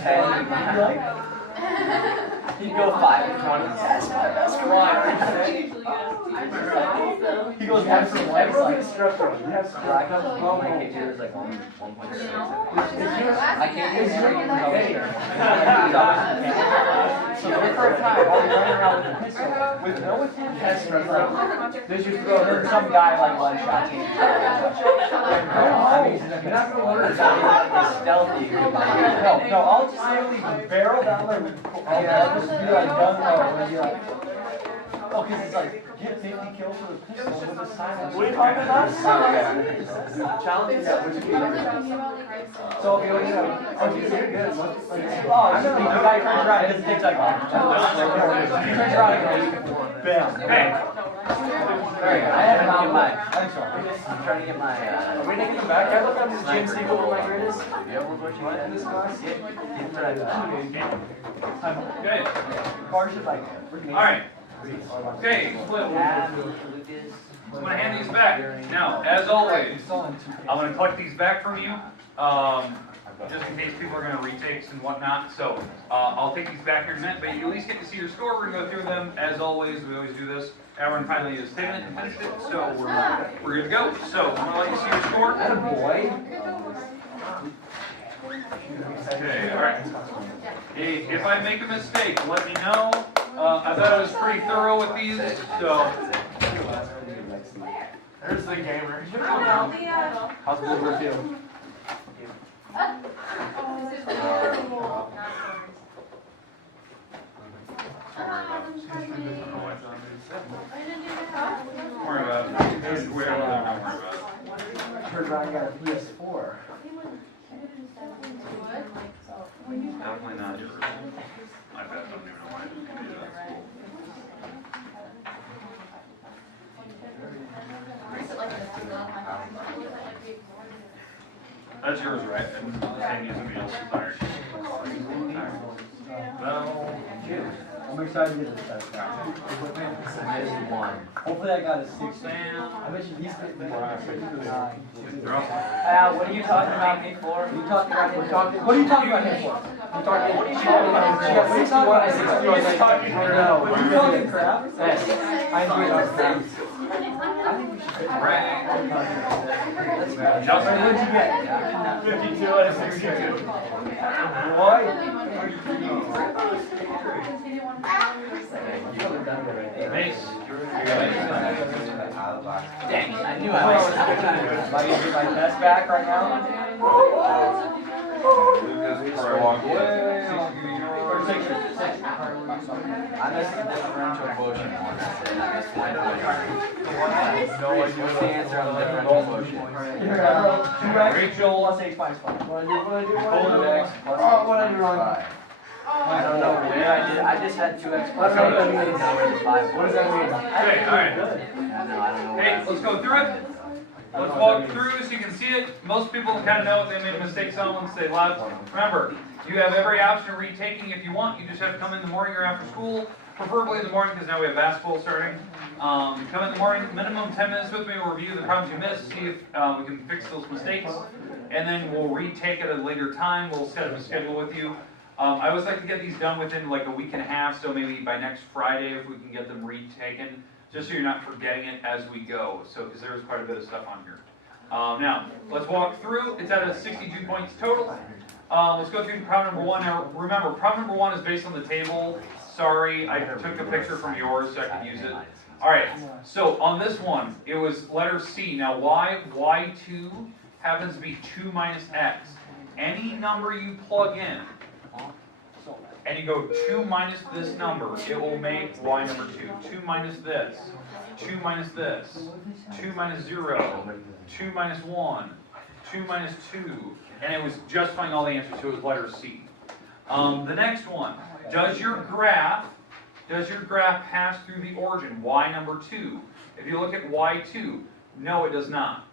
10. He'd go 5 in front of the test. My best He goes 1 for 1. Everyone's instructor. You have some black up. Oh, my kid here is like 1.6. I can't do it. So for a time, I'll be running around with a pistol with no attempt test. They just throw some guy like one shot team. I mean, you're not going to learn stealthy. No, I'll just literally barrel down there with. I'll just be like, gun low, and be like, oh, because it's like, get 50 kills with a pistol with a silence. What are you talking about? Challenge that, which is so, okay, what do you know? Oh, you're good. Oh, I'm just the guy turns around and his dick's like, he turns around and goes, bam. Hey. Very good. I have to get my. I'm trying to get my. Are we taking them back? Can I look up this Jim Siegel for my greatest? Yeah, we're going to in this class. Yeah. Good. Cars are like. Alright. Okay, flip. I'm going to hand these back. Now, as always, I'm going to collect these back from you. Just in case people are going to retakes and whatnot. So, I'll take these back here in a minute, but you at least get to see your score. We're going to go through them. As always, we always do this. Everyone finally is statement and finished it, so we're good to go. So, I'm going to let you see your score. Boy. Okay, alright. Hey, if I make a mistake, let me know. I thought I was pretty thorough with these, so. There's the gamer. How's Bluebird feel? Don't worry about it. Don't worry about it. Turned around and got a PS4. Definitely not yours. I bet I don't even know why I didn't do that at school. That's yours, right? And using the else's iron. Well, I'm excited to get this test back. Hopefully I got a 6. I bet you he's getting the 9. What are you talking about me for? What are you talking about him for? What are you talking about him for? What are you talking about him for? What are you talking crap? I agree on crap. I think we should pick Justin, what did you get? 52 out of 62. Boy. Mace. Dang it, I knew I was. Am I going to get my test back right now? I missed the differential quotient once. What's the answer on the differential quotient? Rachel. Plus H minus 5. What did I do? What did I do wrong? I don't know. I just had 2x plus 8. I didn't know where the 5 was. What does that mean? Okay, alright. Hey, let's go through it. Let's walk through so you can see it. Most people kind of know what they made mistakes on once they left. Remember, you have every option of retaking if you want. You just have to come in the morning or after school. Preferably in the morning because now we have basketball starting. Come in the morning, minimum 10 minutes with me. We'll review the problems you missed, see if we can fix those mistakes. And then we'll retake at a later time. We'll set up a schedule with you. I always like to get these done within like a week and a half, so maybe by next Friday if we can get them retaken, just so you're not forgetting it as we go. So, because there's quite a bit of stuff on here. Now, let's walk through. It's at a 62 points total. Let's go through problem number 1. Now, remember, problem number 1 is based on the table. Sorry, I took a picture from yours so I could use it. All right, so on this one, it was letter C. Now, why y2 happens to be 2 minus x. Any number you plug in, and you go 2 minus this number, it will make y number 2. 2 minus this, 2 minus this, 2 minus 0, 2 minus 1, 2 minus 2, and it was justifying all the answers, so it was letter C. The next one, does your graph pass through the origin, y number 2? If you look at y2, no it does not.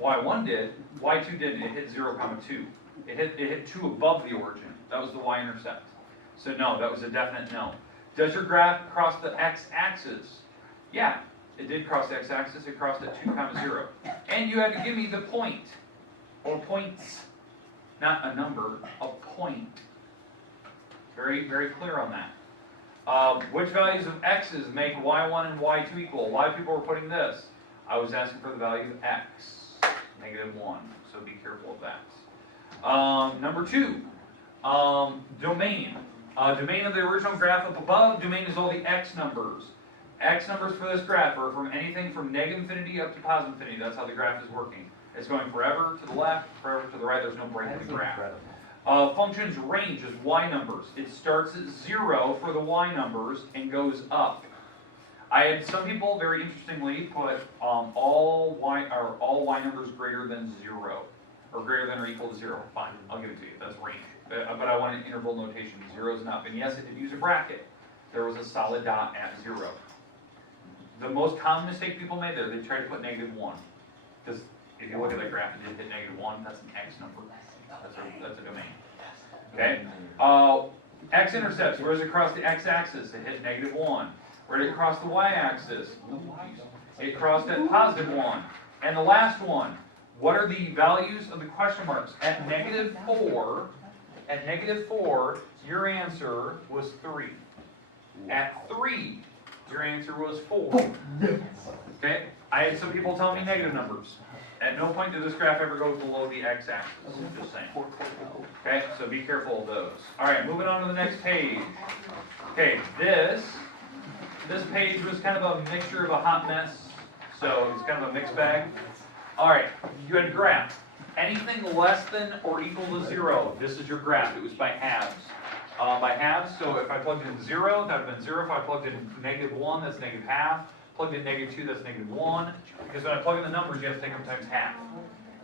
y1 did, y2 didn't, it hit 0, 2. It hit 2 above the origin, that was the y-intercept. So no, that was a definite no. Does your graph cross the x-axis? Yeah, it did cross the x-axis, it crossed at 2, 0. And you had to give me the point, or points, not a number, a point. Very, very clear on that. Which values of x's make y1 and y2 equal? A lot of people were putting this. I was asking for the value of x, -1. So be careful of that. Number 2, domain. Domain of the original graph up above. Domain is all the x numbers. X numbers for this graph are from anything from -infinity up to +infinity. That's how the graph is working. It's going forever to the left, forever to the right. There's no break in the graph. Function's range is y numbers. It starts at 0 for the y numbers and goes up. I had some people very interestingly put all y numbers greater than 0 or greater than or equal to 0. Fine, I'll give it to you. That's range. But I want an interval notation. 0 is not. And yes, it did use a bracket. There was a solid dot at 0. The most common mistake people made there, they tried to put -1. Because if you look at that graph, it did hit -1. That's an x number. That's a domain. Okay? X-intercepts, where does it cross the x-axis? It hit -1. Where did it cross the y-axis? It crossed at +1. And the last one, what are the values of the question marks? At -4, your answer was 3. At 3, your answer was 4. Okay? I had some people telling me negative numbers. At no point did this graph ever go below the x-axis. Just saying. Okay, so be careful of those. All right, moving on to the next page. Okay, this page was kind of a mixture of a hot mess, so it's kind of a mixed bag. All right, you had a graph. Anything less than or equal to 0, this is your graph. It was by halves. By halves, so if I plugged in 0, that would have been 0. If I plugged in -1, that's -half. Plugged in -2, that's -1. Because when I plug in the numbers, you have to take them times half.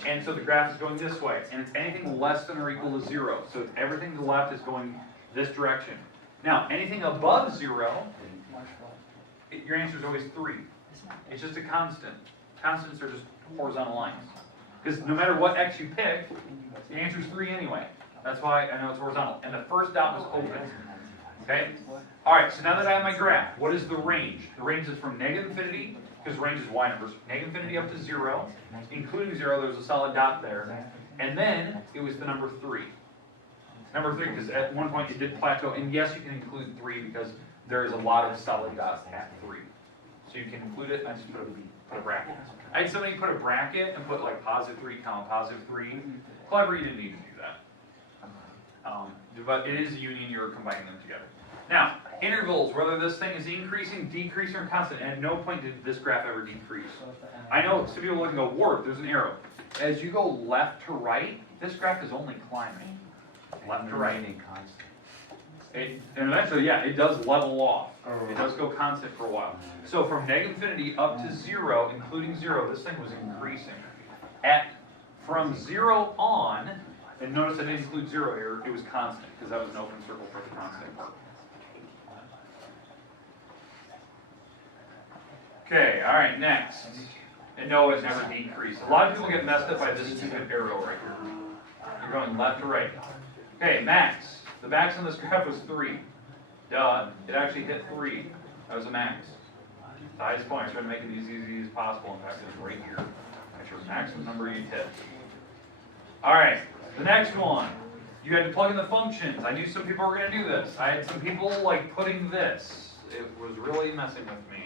And so the graph is going this way. And it's anything less than or equal to 0. So everything to the left is going this direction. Now, anything above 0, your answer is always 3. It's just a constant. Constants are just horizontal lines. Because no matter what x you pick, the answer is 3 anyway. That's why I know it's horizontal. And the first dot was open. Okay? All right, so now that I have my graph, what is the range? The range is from -infinity, because range is y numbers, -infinity up to 0. Including 0, there's a solid dot there. And then it was the number 3. Number 3, because at one point it did plateau. And yes, you can include 3 because there is a lot of solid dots at 3. So you can include it. I just put a bracket. I had somebody put a bracket and put like +3, +3. Clever, you didn't need to do that. But it is a union, you're combining them together. Now, intervals, whether this thing is increasing, decreasing, or constant, and at no point did this graph ever decrease. I know some people look and go, warp, there's an arrow. As you go left to right, this graph is only climbing. Left to right. And eventually, yeah, it does level off. It does go constant for a while. So from -infinity up to 0, including 0, this thing was increasing. From 0 on, and notice I didn't include 0 here, it was constant, because that was an open circle for the constant part. Okay, all right, next. And no, it's never decreased. A lot of people get messed up by this stupid arrow right here. You're going left to right. Okay, max. The max on this graph was 3. Duh. It actually hit 3. That was a max. The highest point. I tried to make it as easy as possible. In fact, it's right here. That's your maximum number you hit. All right, the next one. You had to plug in the functions. I knew some people were going to do this. I had some people like putting this. It was really messing with me.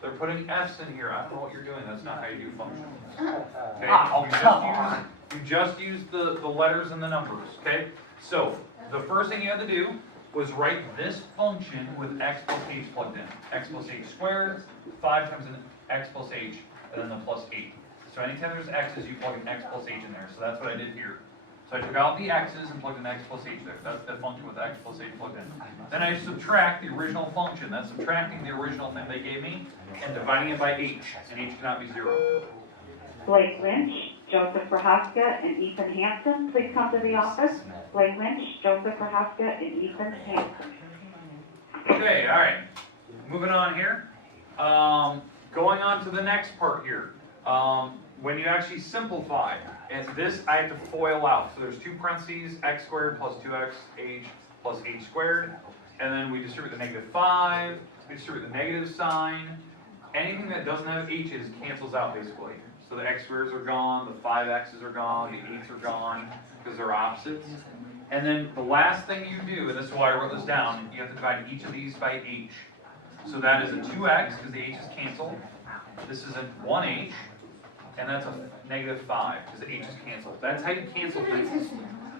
They're putting f's in here. I don't know what you're doing. That's not how you do functions. Okay? You just use the letters and the numbers. Okay? So the first thing you had to do was write this function with x plus h plugged in. X plus h squared, 5 times an x plus h, and then the plus 8. So anytime there's x's, you plug an x plus h in there. So that's what I did here. So I took out the x's and plugged an x plus h there. That's the function with x plus h plugged in. Then I subtract the original function. That's subtracting the original thing they gave me and dividing it by h. And h cannot be 0. Blake Lynch, Joseph Prohaska, and Ethan Hansen, please come to the office. Blake Lynch, Joseph Prohaska, and Ethan Hansen. Okay, all right. Moving on here. Going on to the next part here. When you actually simplify, and this I have to FOIL out. So there's 2 parentheses, x squared plus 2x h plus h squared. And then we distribute the -5, we distribute the negative sign. Anything that doesn't have h's cancels out basically. So the x squares are gone, the 5x's are gone, the 8's are gone, because they're opposites. And then the last thing you do, and this is why I wrote this down, you have to divide each of these by h. So that is a 2x, because the h is canceled. This is a 1h, and that's a -5, because the h is canceled. That's how you cancel things.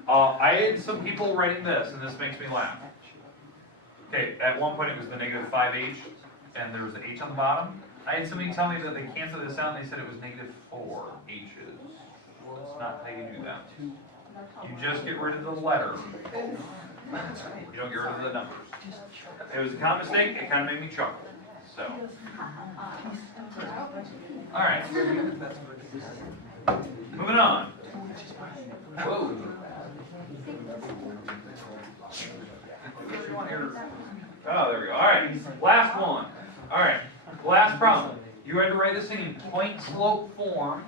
I had some people writing this, and this makes me laugh. Okay, at one point it was the -5h, and there was an h on the bottom. I had somebody tell me that they canceled this out, and they said it was -4 h's. Well, that's not how you do that. You just get rid of the letter. You don't get rid of the numbers. It was a common mistake. It kind of made me chuckle. So, all right. Moving on. Whoa. Oh, there we go. All right. Last one. All right. Last problem. You had to write this thing in point-slope form,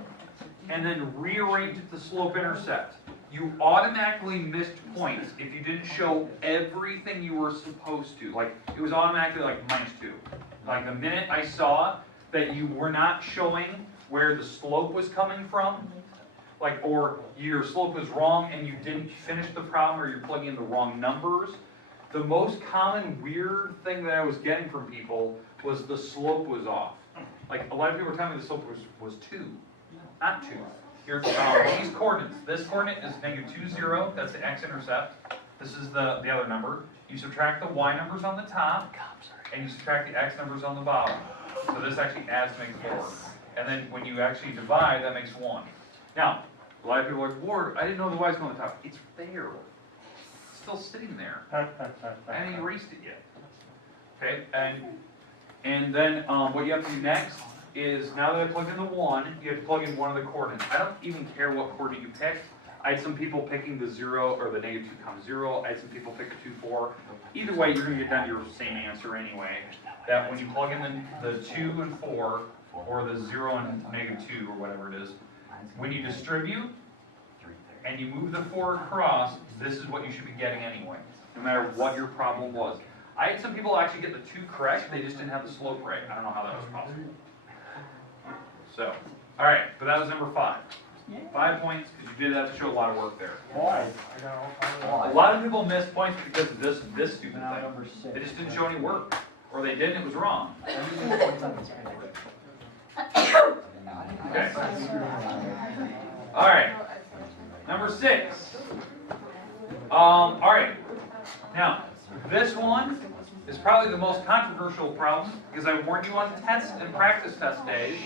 and then rearrange it to slope-intercept. You automatically missed points if you didn't show everything you were supposed to. Like, it was automatically like -2. Like, the minute I saw that you were not showing where the slope was coming from, like, or your slope was wrong and you didn't finish the problem, or you're plugging in the wrong numbers, the most common weird thing that I was getting from people was the slope was off. Like, a lot of people were telling me the slope was 2, not 2. Here's these coordinates. This coordinate is -2, 0. That's the x-intercept. This is the other number. You subtract the y numbers on the top, and you subtract the x numbers on the bottom. So this actually adds to make 4. And then when you actually divide, that makes 1. Now, a lot of people are like, Ward, I didn't know the y's going on the top. It's there. It's still sitting there. I haven't erased it yet. Okay, and then what you have to do next is, now that I plugged in the 1, you have to plug in one of the coordinates. I don't even care what coordinate you picked. I had some people picking the 0 or the -2, 0. I had some people pick a 2, 4. Either way, you're going to get down to your same answer anyway. That when you plug in the 2 and 4, or the 0 and -2, or whatever it is, when you distribute and you move the 4 across, this is what you should be getting anyway, no matter what your problem was. I had some people actually get the 2 correct, they just didn't have the slope right. I don't know how that was possible. So, all right, but that was number 5. 5 points, because you did have to show a lot of work there. Why? A lot of people missed points because of this stupid thing. They just didn't show any work. Or they did and it was wrong. Okay. All right. Number 6. All right. Now, this one is probably the most controversial problem, because I warned you on test and practice test days.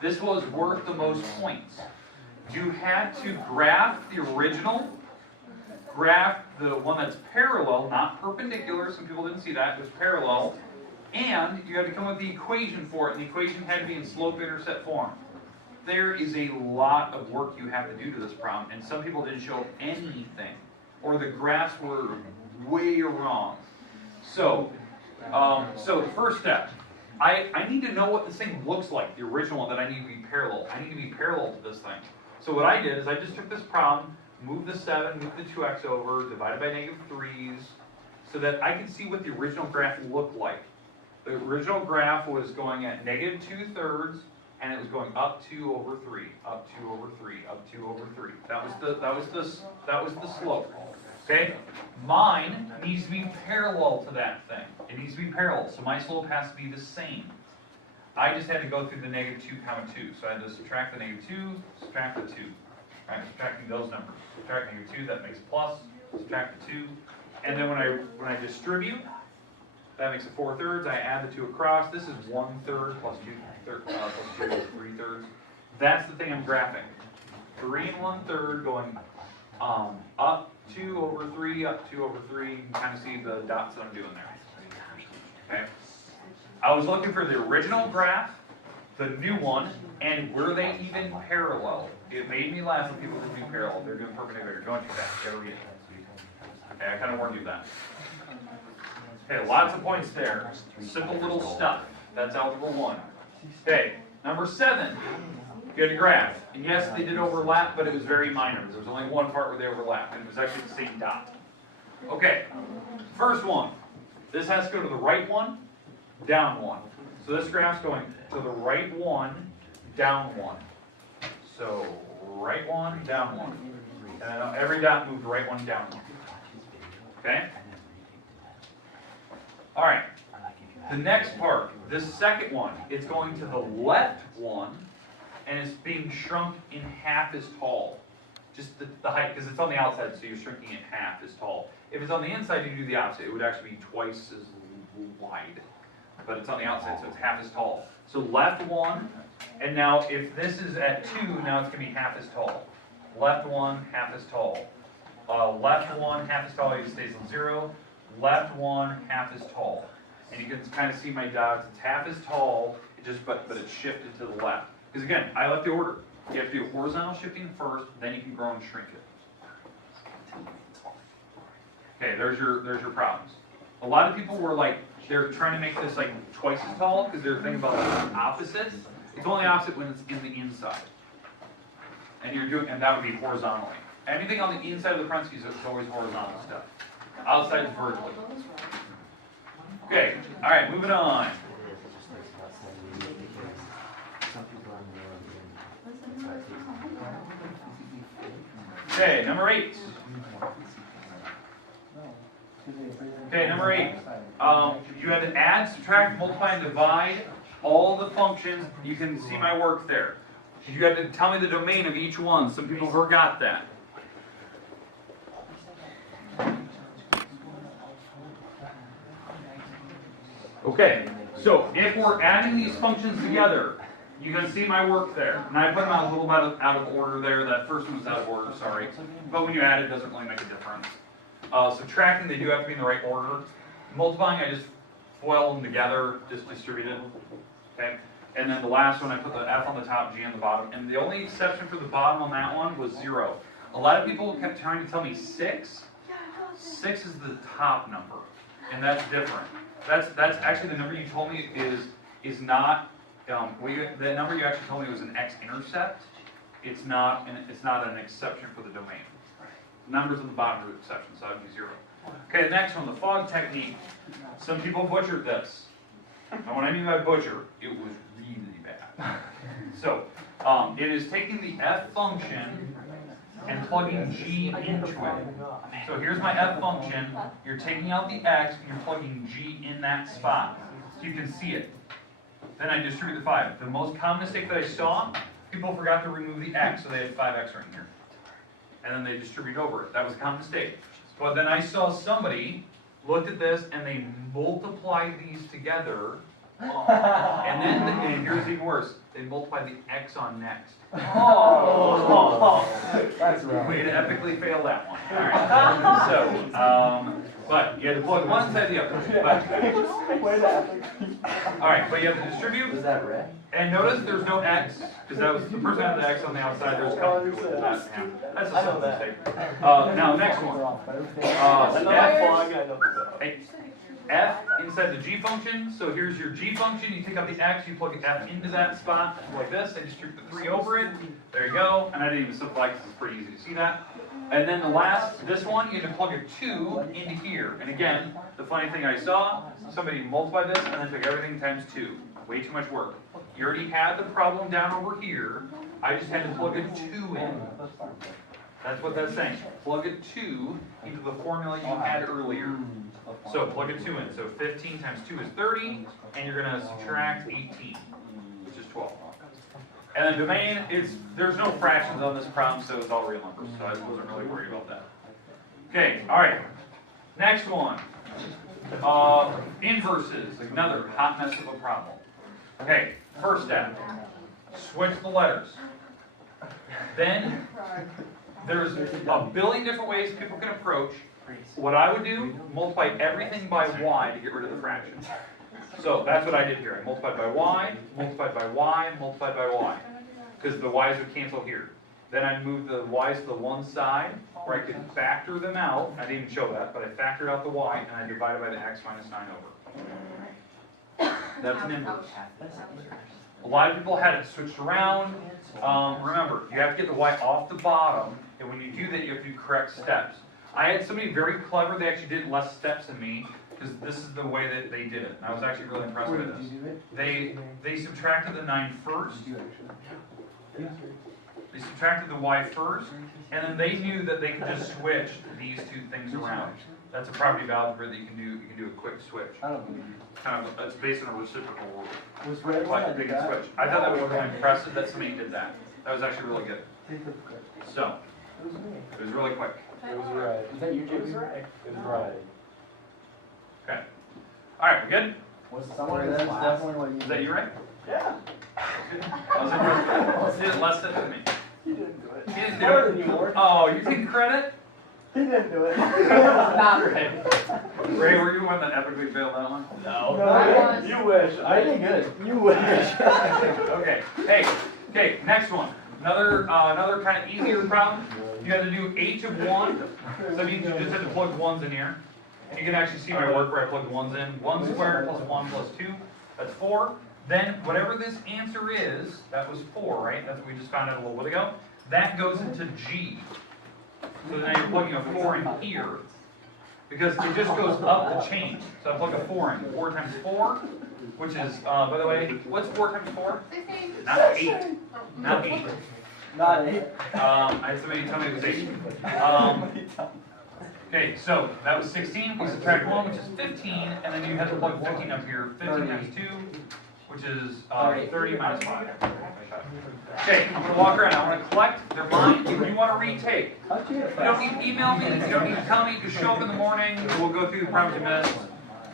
This was worth the most points. You had to graph the original, graph the one that's parallel, not perpendicular. Some people didn't see that. It was parallel. And you had to come up with the equation for it, and the equation had to be in slope-intercept form. There is a lot of work you have to do to this problem, and some people didn't show anything, or the graphs were way wrong. So, the first step, I need to know what this thing looks like, the original one that I need to be parallel. I need to be parallel to this thing. So what I did is I just took this problem, moved the 7, moved the 2x over, divided by -3s, so that I could see what the original graph looked like. The original graph was going at -2/3, and it was going up 2 over 3, up 2 over 3, up 2 over 3. That was the slope. Okay? Mine needs to be parallel to that thing. It needs to be parallel, so my slope has to be the same. I just had to go through the -2, 2. So I had to subtract the -2, subtract the 2. I'm subtracting those numbers. Subtract -2, that makes plus. Subtract the 2. And then when I distribute, that makes a 4/3. I add the 2 across. This is 1/3 plus 2 is 3/3. That's the thing I'm graphing. 3 1/3 going up 2 over 3, up 2 over 3. You can kind of see the dots that I'm doing there. Okay. I was looking for the original graph, the new one, and were they even parallel? It made me laugh when people didn't do parallel. They're doing perpendicular. Don't do that. You gotta read it. Okay, I kind of warned you that. Okay, lots of points there. Simple little stuff. That's algebra 1. Okay, number 7. You had a graph. And yes, they did overlap, but it was very minor. There was only one part where they overlapped, and it was actually the same dot. Okay, first one. This has to go to the right one, down 1. So this graph's going to the right 1, down 1. So right 1, down 1. And every dot moved right 1, down 1. Okay? All right. The next part, this second one, it's going to the left one, and it's being shrunk in half as tall. Just the height, because it's on the outside, so you're shrinking it half as tall. If it's on the inside, you do the opposite. It would actually be twice as wide. But it's on the outside, so it's half as tall. So left one, and now if this is at 2, now it's going to be half as tall. Left one, half as tall. Left one, half as tall, it stays on 0. Left one, half as tall. And you can kind of see my dots. It's half as tall, but it's shifted to the left. Because again, I left the order. You have to do horizontal shifting first, then you can grow and shrink it. Okay, there's your problems. A lot of people were like, they're trying to make this like twice as tall because they're thinking about like opposites. It's only opposite when it's in the inside. And that would be horizontally. Anything on the inside of the parentheses is always horizontal stuff. Outside is vertically. Okay, all right, moving on. Okay, number 8. Okay, number 8. You had to add, subtract, multiply, and divide all the functions. You can see my work there. You had to tell me the domain of each one. Some people forgot that. Okay, so if we're adding these functions together, you can see my work there. And I put them out a little bit out of order there. That first one was out of order, sorry. But when you add it, it doesn't really make a difference. Subtracting, they do have to be in the right order. Multiplying, I just FOIL them together, just distributed. Okay? And then the last one, I put the F on the top, G on the bottom. And the only exception for the bottom on that one was 0. A lot of people kept trying to tell me 6. 6 is the top number. And that's different. That's actually the number you told me is not the number you actually told me was an x-intercept. It's not an exception for the domain. Numbers on the bottom are the exception, so that would be 0. Okay, the next one, the fog technique. Some people butchered this. And what I mean by butcher, it was really bad. So it is taking the f function and plugging g into it. So here's my f function. You're taking out the x and you're plugging g in that spot. So you can see it. Then I distribute the 5. The most common mistake that I saw, people forgot to remove the x, so they had 5x right here. And then they distribute over it. That was a common mistake. But then I saw somebody looked at this and they multiplied these together. And here's even worse. They multiply the x on next. That's right. Way to epically fail that one. All right. So, but you had to plug one inside the other. All right, but you have to distribute. Was that red? And notice there's no x, because that was the person had the x on the outside. There's a couple people with that. That's a simple mistake. Now, next one. F inside the g function. So here's your g function. You take out the x, you plug f into that spot like this. I distribute the 3 over it. There you go. And I didn't even simplify because it's pretty easy to see that. And then the last, this one, you can plug a 2 into here. And again, the funny thing I saw, somebody multiplied this and then took everything times 2. Way too much work. You already had the problem down over here. I just had to plug a 2 in. That's what that's saying. Plug a 2 into the formula you had earlier. So plug a 2 in. So 15 times 2 is 30, and you're going to subtract 18, which is 12. And then domain, there's no fractions on this problem, so it's all real numbers. So I wasn't really worried about that. Okay, all right. Next one. Inverses, another hot mess of a problem. Okay, first step. Switch the letters. Then there's a billion different ways people can approach. What I would do, multiply everything by y to get rid of the fraction. So that's what I did here. I multiplied by y, multiplied by y, multiplied by y. Because the y's would cancel here. Then I moved the y's to the one side, where I could factor them out. I didn't even show that, but I factored out the y, and I divided by the x minus 9 over. That's an inverse. A lot of people had it switched around. Remember, you have to get the y off the bottom, and when you do that, you have to do correct steps. I had somebody very clever, they actually did less steps than me, because this is the way that they did it. And I was actually really impressed with this. They subtracted the 9 first. They subtracted the y first, and then they knew that they could just switch these two things around. That's a property of algebra that you can do a quick switch. I don't believe Kind of, it's based on a reciprocal rule. you. Was red one? Like they can switch. I thought that was really impressive that somebody did that. That was actually really good. So, it was really quick. It was right. Is that you, It was JP? right. It was right. Okay. All right, we good? Was someone in class? Definitely what you Is that you, Ray? Yeah. I was impressed. He did less than me. He didn't do it. He didn't More do than it. you were. Oh, you take credit? He didn't do it. Not Ray. Ray, were you the one that epically failed that one? No, you wish. I did good. You wish. Okay. Hey. Okay. Next one. Another kind of easier problem. You have to do h of 1. So that means you just have to plug ones in here. And you can actually see my work where I plug the ones in. 1 squared plus 1 plus 2. That's 4. Then whatever this answer is, that was 4, right? That's what we just found out a little bit ago. That goes into g. So now you're plugging a 4 in here. Because it just goes up the chain. So I plug a 4 in. 4 times 4, which is, by the way, what's 4 times 4? 16. Not 8. Not 8. Not 8. I had somebody tell me it was 8. Okay, so that was 16. We subtract 1, which is 15. And then you have to plug 15 up here. 15 times 2, which is 30 minus 5. Okay, I'm going to walk around. I want to collect their mind. If you want to retake, you don't need to email me. You don't need to tell me. You can show up in the morning. We'll go through the problems you missed.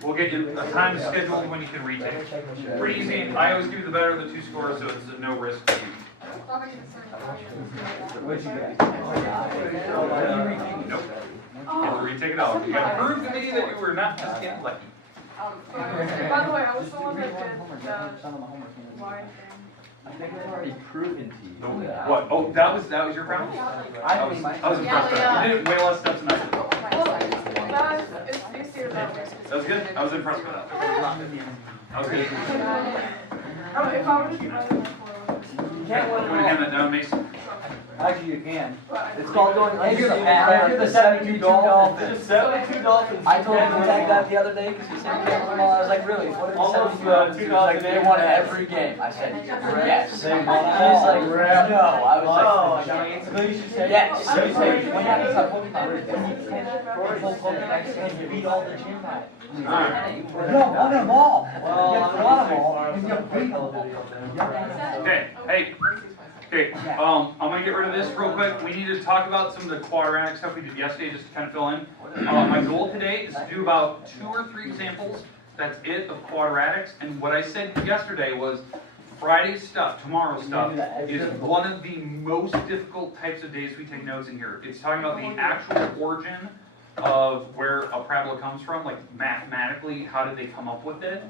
We'll get you a time scheduled when you can retake. Pretty easy. I always give you the better of the 2 scores, so it's no risk for you. What'd you get? Nope. You have to retake it all. You got to prove to me that you were not just getting lucky. By the way, I was the one that did the line I think it's already proven to you. What? Oh, that was your problem? I was impressed with that. You did it way less steps than I did. Well, it's easier that way. That was good. I was impressed with that. That was good. If I would have tried You can't You want to hand that down, Mason? Actually, you can. it It's called going If you're the if you're the 72 dolphins. 72 dolphins. I told him to tag that the other day because he said he can't come on. I was like, really? What are Almost, 72 dolphins? He was like, they won every game. I said, yes. He was like, no. I was like, So you should say yes. So you say what happens on Pokemon? You beat all the gym rats. No, won them all. You won them all, and you beat them all. Okay, hey. Okay, I'm gonna get rid of this real quick. We need to talk about some of the quadratic stuff we did yesterday, just to kind of fill in. My goal today is to do about 2 or 3 examples. That's it of quadratics. And what I said yesterday was Friday's stuff, tomorrow's stuff, is one of the most difficult types of days we take notes in here. It's talking about the actual origin of where a parabola comes from, like mathematically, how did they come up with it?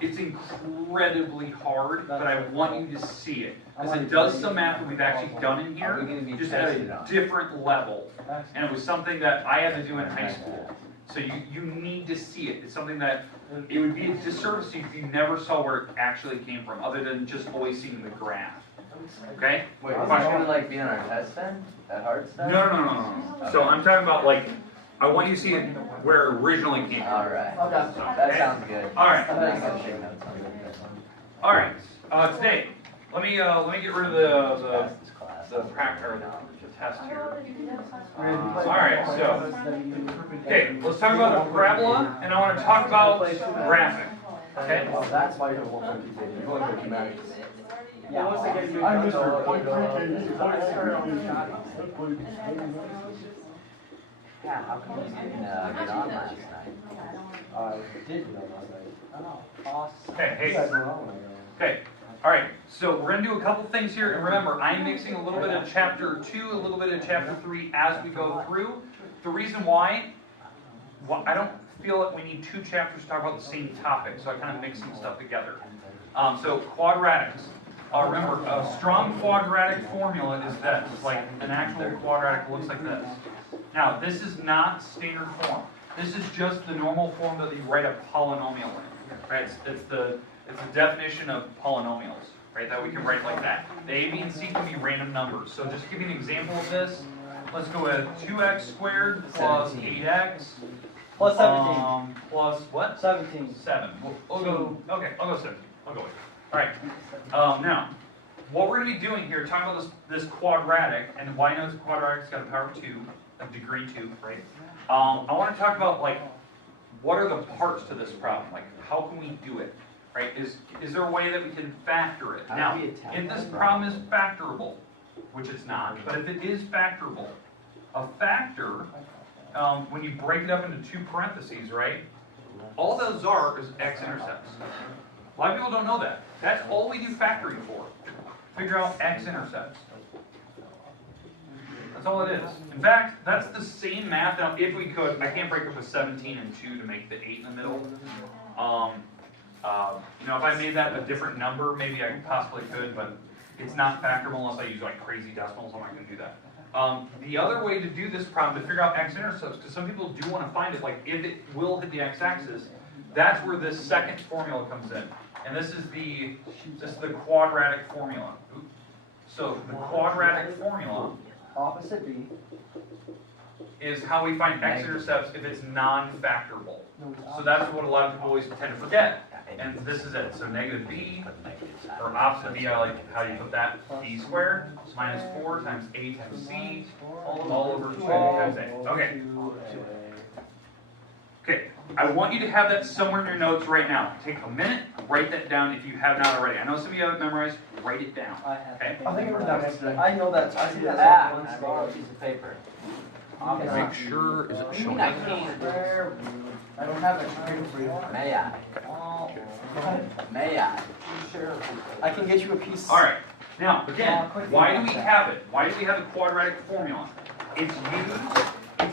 It's incredibly hard, but I want you to see it. Because it does some math that we've actually done in here, just at a different level. And it was something that I had to do in high school. So you need to see it. It's something that it would be a disservice to you if you never saw where it actually came from, other than just always seeing the graph. Okay? wait, is this going to like be on our test then? That hard stuff? No. So I'm talking about like, I want you to see it where it originally came from. Alright. That sounds good. Alright. I'm not going to take notes on it. All right. Today, let me get rid of the test here. All right. So, okay, let's talk about the parabola, and I want to talk about graphing. Okay. Well, that's why you don't want to keep it. You want to keep it. Yeah. I'm Yeah, how come you didn't get on last night? I did know that. Okay. Hey. You guys were on. Okay. All right. So we're gonna do a couple things here, and remember, I'm mixing a little bit of chapter 2, a little bit of chapter 3 as we go through. The reason why I don't feel that we need 2 chapters to talk about the same topic, so I kind of mix some stuff together. So quadratics. Remember, a strong quadratic formula is this. It's like an actual quadratic looks like this. Now, this is not standard form. This is just the normal form that you write a polynomial in. Right? It's the definition of polynomials, right? That we can write like that. The a, b, and c can be random numbers. So just to give you an example of this, let's go with 2x squared plus 8x. Plus 17. Plus what? 17. 7. We'll go, okay, I'll go 7. I'll go with it. All right. Now, what we're going to be doing here, talking about this quadratic, and why I know it's a quadratic, it's got a power of 2. degree 2, right? I want to talk about like what are the parts to this problem? Like how can we do it? Right? Is there a way that we can factor it? Now, if this problem is factorable, which it's not, but if it is factorable, a factor, when you break it up into 2 parentheses, right? All those are is x-intercepts. A lot of people don't know that. That's all we do factoring for. Figure out x-intercepts. That's all it is. In fact, that's the same math. Now, if we could, I can't break up a 17 and 2 to make the 8 in the middle. You know, if I made that a different number, maybe I possibly could, but it's not factorable unless I use like crazy decimals. I'm not going to do that. The other way to do this problem, to figure out x-intercepts, because some people do want to find it, like if it will hit the x-axis, that's where this second formula comes in. And this is the quadratic formula. Oops. So the quadratic formula Opposite B. is how we find x-intercepts if it's non-factorable. So that's what a lot of people always tend to forget. And this is it. So negative b, or opposite b, I like how you put that, b squared minus 4 times a times c, all over 2 times a. Okay. Okay, I want you to have that somewhere in your notes right now. Take a minute, write that down if you have not already. I know some of you have it memorized, write it down. Okay? I think I wrote it down yesterday. I know that. I see that. I borrowed a piece of paper. Make sure, is it showing? I can't. I don't have extra paper for you. May I? May I? I can get you a piece. All right. Now, again, why do we have it? Why do we have a quadratic formula? It's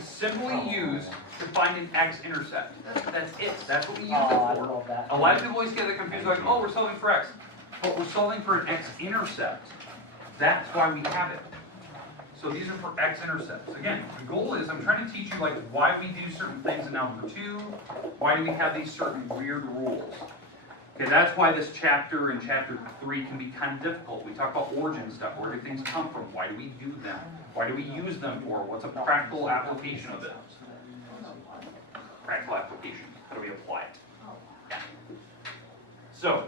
simply used to find an x-intercept. That's it. That's what we use it for. A lot of people always get confused, like, oh, we're solving for x. But we're solving for an x-intercept. That's why we have it. So these are for x-intercepts. Again, the goal is I'm trying to teach you like why we do certain things in algebra 2. Why do we have these certain weird rules? Okay, that's why this chapter and chapter 3 can be kind of difficult. We talk about origin stuff. Where do things come from? Why do we do them? Why do we use them for? What's a practical application of this? Practical application. How do we apply it? Yeah. So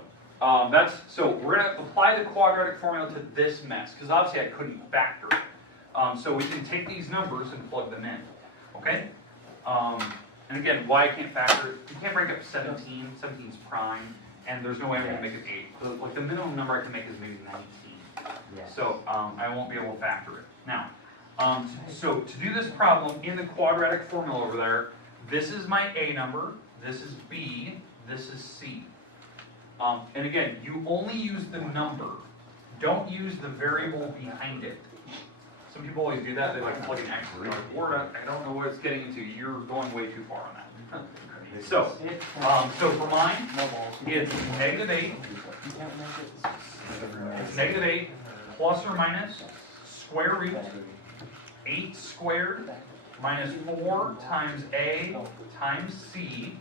we're going to apply the quadratic formula to this mess because obviously I couldn't factor it. So we can take these numbers and plug them in. Okay? And again, why I can't factor it? You can't break up 17. 17 is prime, and there's no way I'm going to make it 8. So like the minimum number I can make is maybe 19. Yes. So I won't be able to factor it. Now, so to do this problem in the quadratic formula over there, this is my A number, this is B, this is C. And again, you only use the number. Don't use the variable behind it. Some people always do that. They like plug an X in the board. I don't know what it's getting into. You're going way too far on that. So for mine, it's negative 8. It's negative 8 plus or minus square root 8 squared minus 4 times A times C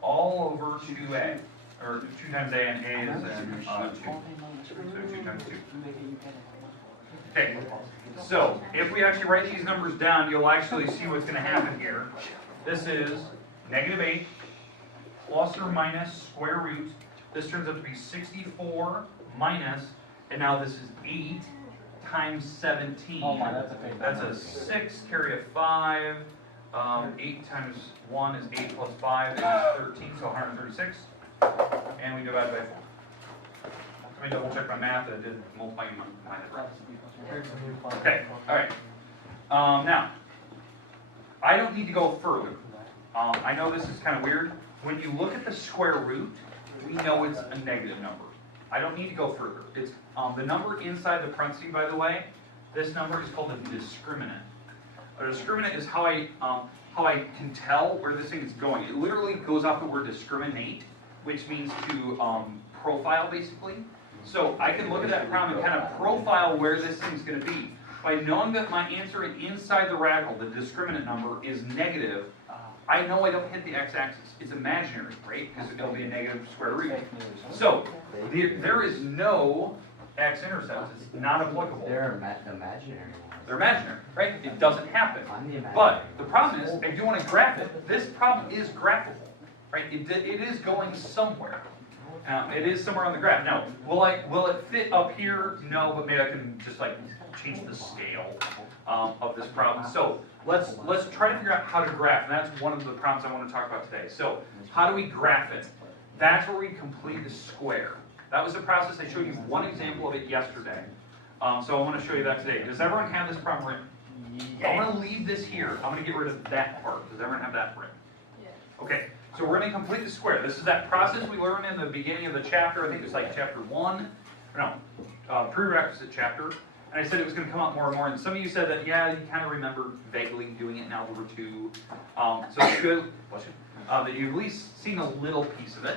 all over 2A. Or 2 times A, and A is in 2. So 2 times 2. Okay, so if we actually write these numbers down, you'll actually see what's going to happen here. This is negative 8 plus or minus square root. This turns out to be 64 minus, and now this is 8 times 17. That's a 6, carry a 5. 8 times 1 is 8 plus 5 is 13, so 136. And we divide by 4. Let me double check my math that I did multiplying my head right. Okay, alright. Now, I don't need to go further. I know this is kind of weird. When you look at the square root, we know it's a negative number. I don't need to go further. It's the number inside the parentheses, by the way, this number is called a discriminant. A discriminant is how I can tell where this thing is going. It literally goes off the word discriminate, which means to profile, basically. So I can look at that problem and kind of profile where this thing's going to be. By knowing that my answer inside the radical, the discriminant number, is negative, I know I don't hit the x-axis. It's imaginary, right? Because it'll be a negative square root. So there is no x-intercepts. It's not applicable. They're imaginary. They're imaginary, right? It doesn't happen. But the problem is, I do want to graph it. This problem is graphable, right? It is going somewhere. It is somewhere on the graph. Now, will it fit up here? No, but maybe I can just like change the scale of this problem. So let's try to figure out how to graph, and that's one of the problems I want to talk about today. So how do we graph it? That's where we complete the square. That was the process. I showed you one example of it yesterday. So I want to show you that today. Does everyone have this problem written? I want to leave this here. I'm going to get rid of that part. Does everyone have that written? Okay, so we're going to complete the square. This is that process we learned in the beginning of the chapter. I think it was like chapter 1. No, prerequisite chapter. And I said it was going to come up more and more. And some of you said that, yeah, you kind of remember vaguely doing it in Algebra 2. So it's good that you've at least seen a little piece of it.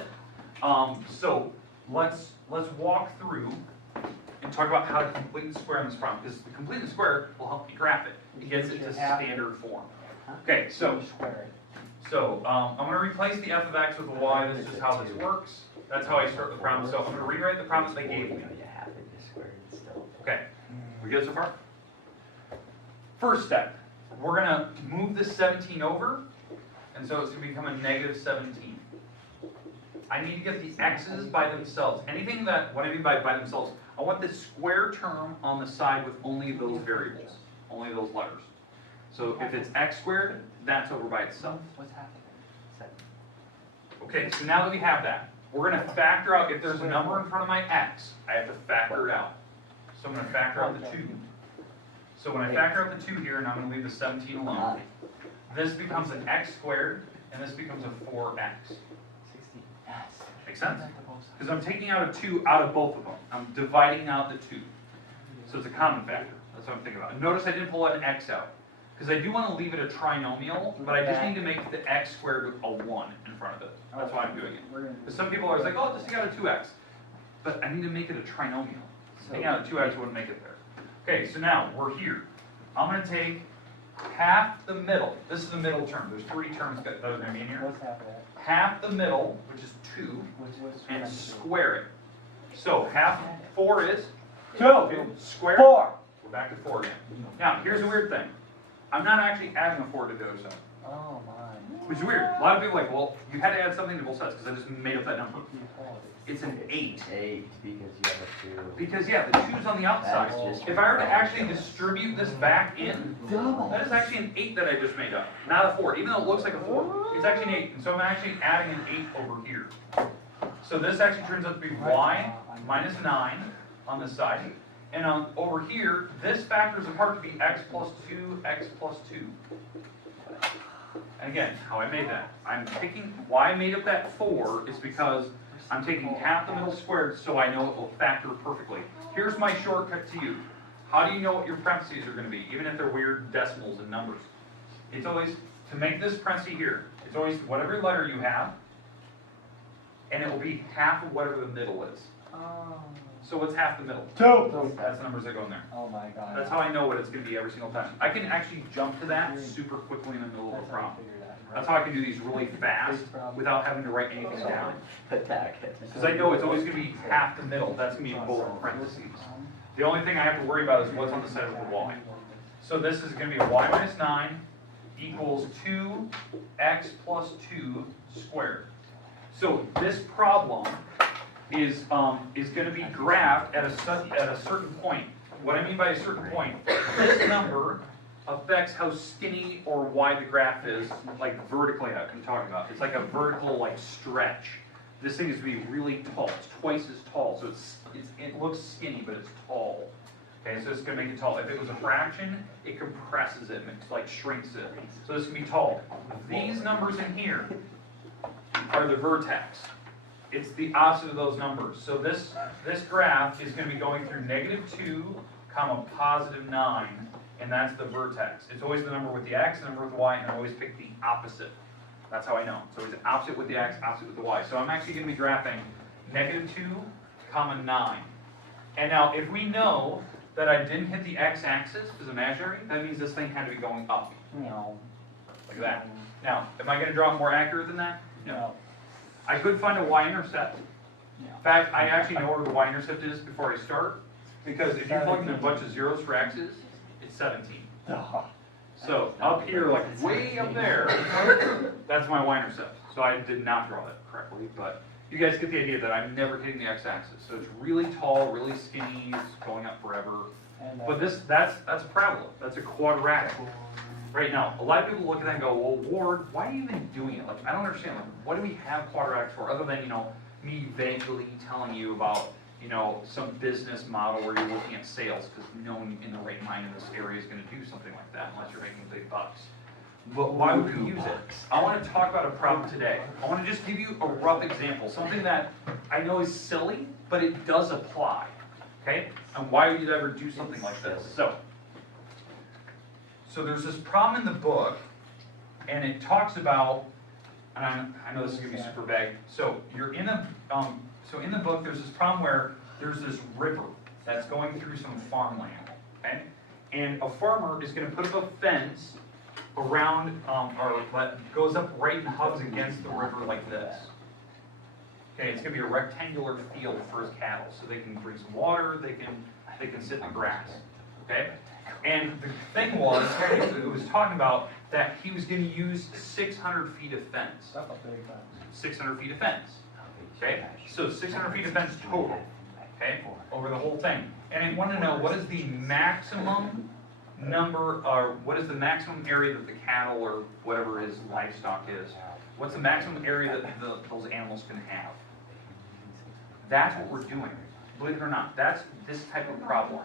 So let's walk through and talk about how to complete the square on this problem. Because completing the square will help you graph it. It gets it to standard form. Okay, so I'm going to replace the f of x with a y. This is just how this works. That's how I start the problem. So I'm going to rewrite the problem that they gave me. Okay, we good so far? First step, we're going to move this 17 over, and so it's going to become a negative 17. I need to get the x's by themselves. Anything that, what I mean by themselves, I want this square term on the side with only those variables, only those letters. So if it's x squared, that's over by itself. What's happening? Okay, so now that we have that, we're going to factor out, if there's a number in front of my x, I have to factor it out. So I'm going to factor out the 2. So when I factor out the 2 here, and I'm going to leave the 17 alone, this becomes an x squared, and this becomes a 4x. Make sense? Because I'm taking out a 2 out of both of them. I'm dividing out the 2. So it's a common factor. That's what I'm thinking about. And notice I didn't pull an x out. Because I do want to leave it a trinomial, but I just need to make the x squared with a 1 in front of it. That's why I'm doing it. Because some people are like, oh, just take out a 2x. But I need to make it a trinomial. Taking out a 2x wouldn't make it there. Okay, so now we're here. I'm going to take half the middle. This is the middle term. There's 3 terms that are going to be in here. What's half of that? Half the middle, which is 2, and square it. So half 4 is 2. Square 4. We're back to 4 again. Now, here's a weird thing. I'm not actually adding a 4 to the other side. Oh my. Which is weird. A lot of people are like, well, you had to add something to both sides because I just made up that number. It's an 8. 8, because you have a 2. Because, yeah, the 2's on the outside. If I were to actually distribute this back in, that is actually an 8 that I just made up, not a 4. Even though it looks like a 4, it's actually an 8. And so I'm actually adding an 8 over here. So this actually turns out to be y minus 9 on this side. And over here, this factors apart to be x plus 2, x plus 2. And again, how I made that. I'm taking, why I made up that 4 is because I'm taking half the middle squared so I know it will factor perfectly. Here's my shortcut to you. How do you know what your parentheses are going to be, even if they're weird decimals and numbers? It's always, to make this parenthesis here, it's always whatever letter you have, and it will be half of whatever the middle is. So what's half the middle? 2. That's the numbers that go in there. Oh my god. That's how I know what it's going to be every single time. I can actually jump to that super quickly in the middle of a problem. That's how I can do these really fast without having to write anything down. Because I know it's always going to be half the middle. That's going to be in both parentheses. The only thing I have to worry about is what's on the side of the y. So this is going to be a y minus 9 equals 2x plus 2 squared. So this problem is going to be graphed at a certain point. What I mean by a certain point, this number affects how skinny or wide the graph is, like vertically I'm talking about. It's like a vertical like stretch. This thing is going to be really tall. It's twice as tall, so it looks skinny, but it's tall. Okay, so it's going to make it tall. If it was a fraction, it compresses it and it like shrinks it. So this can be tall. These numbers in here are the vertex. It's the opposite of those numbers. So this graph is going to be going through -2, positive 9, and that's the vertex. It's always the number with the x, the number with the y, and I always pick the opposite. That's how I know. So it's opposite with the x, opposite with the y. So I'm actually going to be graphing -2, 9. And now if we know that I didn't hit the x-axis because imaginary, that means this thing had to be going up. No. Like that. Now, am I going to draw more accurate than that? No. I could find a y-intercept. In fact, I actually know where the y-intercept is before I start, because if you plug in a bunch of zeros for x's, it's 17. So up here, like way up there, that's my y-intercept. So I did not draw that correctly, but you guys get the idea that I'm never hitting the x-axis. So it's really tall, really skinny, it's going up forever. But that's a parabola. That's a quadratic. Right now, a lot of people look at that and go, well, Ward, why are you even doing it? Like, I don't understand. Like, what do we have quadratics for other than, me vaguely telling you about, some business model where you're looking at sales, because no one in the right mind in this area is going to do something like that unless you're making big bucks. But why would we use it? I want to talk about a problem today. I want to just give you a rough example, something that I know is silly, but it does apply. Okay? And why would you ever do something like this? So there's this problem in the book, and it talks about, and I know this is going to be super vague. So you're in a, so in the book, there's this problem where there's this river that's going through some farmland, okay? And a farmer is going to put up a fence around, or that goes up right and hugs against the river like this. Okay, it's going to be a rectangular field for his cattle, so they can drink some water, they can sit in the grass, okay? And the thing was, it was talking about that he was going to use 600 feet of fence. 600 feet of fence. Okay? So 600 feet of fence total. Okay? Over the whole thing. And I want to know what is the maximum number, or what is the maximum area that the cattle or whatever his livestock is? What's the maximum area that those animals can have? That's what we're doing. Believe it or not, that's this type of problem.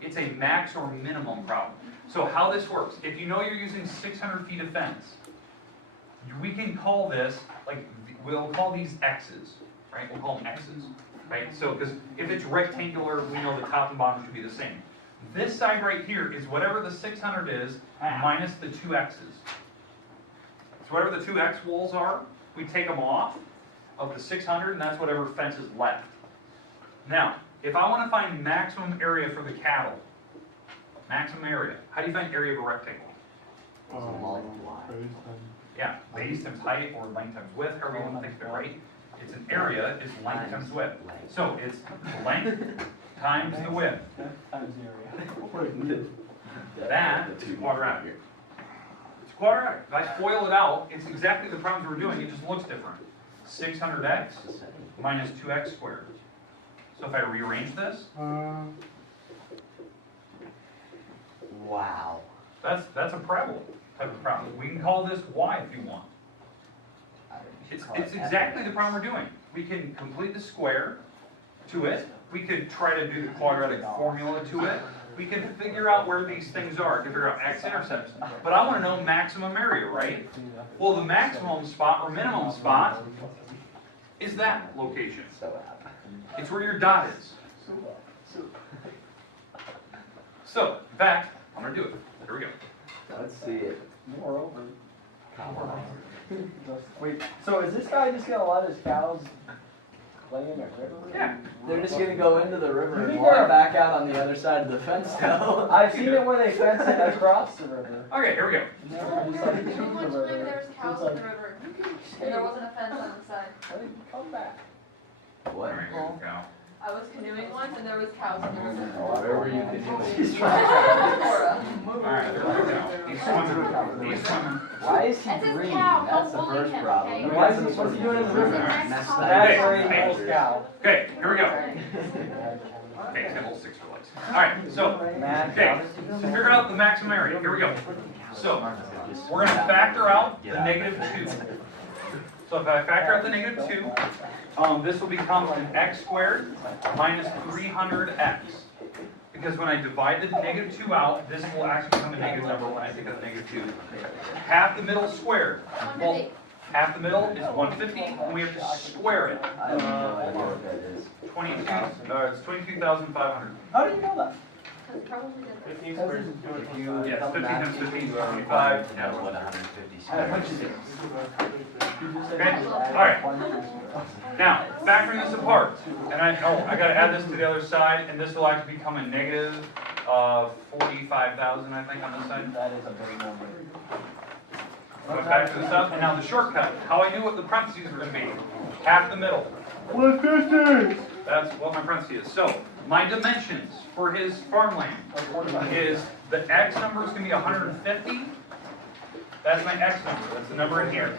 It's a max or minimum problem. So how this works, if you know you're using 600 feet of fence, we can call this, like, we'll call these x's, right? We'll call them x's, right? So, because if it's rectangular, we know the top and bottom should be the same. This side right here is whatever the 600 is minus the two x's. So whatever the two x walls are, we take them off of the 600, and that's whatever fence is left. Now, if I want to find maximum area for the cattle, maximum area, how do you find area of a rectangle? Yeah, base times height or length times width, however you want to think of it, right? It's an area, it's length times width. So it's length times the width. That is quadratic. It's quadratic. If I FOIL it out, it's exactly the problems we're doing, it just looks different. 600x minus 2x squared. So if I rearrange this, Wow. that's a parabola type of problem. We can call this y if you want. It's exactly the problem we're doing. We can complete the square to it. We could try to do the quadratic formula to it. We can figure out where these things are, can figure out x-intercepts. But I want to know maximum area, right? Well, the maximum spot or minimum spot is that location. It's where your dot is. So, in fact, I'm going to do it. Here we go. Let's see it. Moreover. Wait, so is this guy just gonna let his cows play in a river? Yeah. They're just gonna go into the river You and think walk they're- back out on the other side of the fence now. I've seen it where they fence it across the river. Okay, here we go. Never just like Too choose much the land, river. there's So cows it's in like, the river. And there wasn't a fence on the side. let him come back. What? Alright, here we go. I was canoeing once and there was cows in the river. Wherever you can do He's it. trying Alright, there we go. He's swimming. He's swimming. Why is he That's his green? cow. That's Don't the bully first him, problem. okay? Why is he, what's he doing in the river? Alright. Next That's time. where he holds cow. Okay, here we go. Okay, it's got a little 6 for legs. Alright, so, Mad okay, cow. to figure out the maximum area, here we go. So, we're going to factor out the -2. So if I factor out the -2, this will become an x squared minus 300x. Because when I divide the -2 out, this will actually become a negative number when I take out the -2. Half the middle squared. Well, half the middle is 150, and we have to square it. I have no idea what that is. 22, it's 22,500. How do you know that? Because probably did. 15 squared is If you Yes, come 15 back times to 15 is the 25. know what 150 How much squares is it? Okay, Okay, alright. Now, factoring this apart, and I gotta add this to the other side, and this will actually become a negative 45,000, I think, on this side. That is a big number. I'm gonna factor this up, and now the shortcut, how I knew what the parentheses were gonna be. Half the middle. 150! That's what my parentheses is. So, my dimensions for his farmland is the x number is gonna be 150. That's my x number, that's the number in here.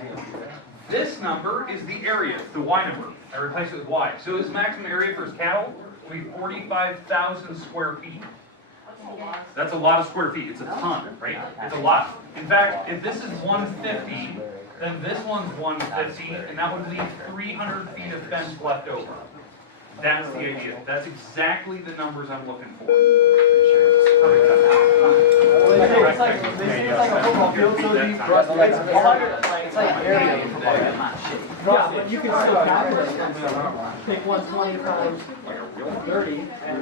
This number is the area, the Y number. I replaced it with Y. So his maximum area for his cattle will be 45,000 square feet. That's a lot of square feet. It's a ton, right? It's a lot. In fact, if this is 150, then this one's 150, and that would leave 300 feet of fence left over. That's the idea. That's exactly the numbers I'm looking for. It's like a football field, so deep. It's like area of a football field, not shit. Yeah, but you can still calculate it. Take 120 times 30 and.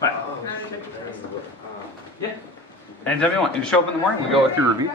But, yeah. Anytime you want. You show up in the morning, we go through review.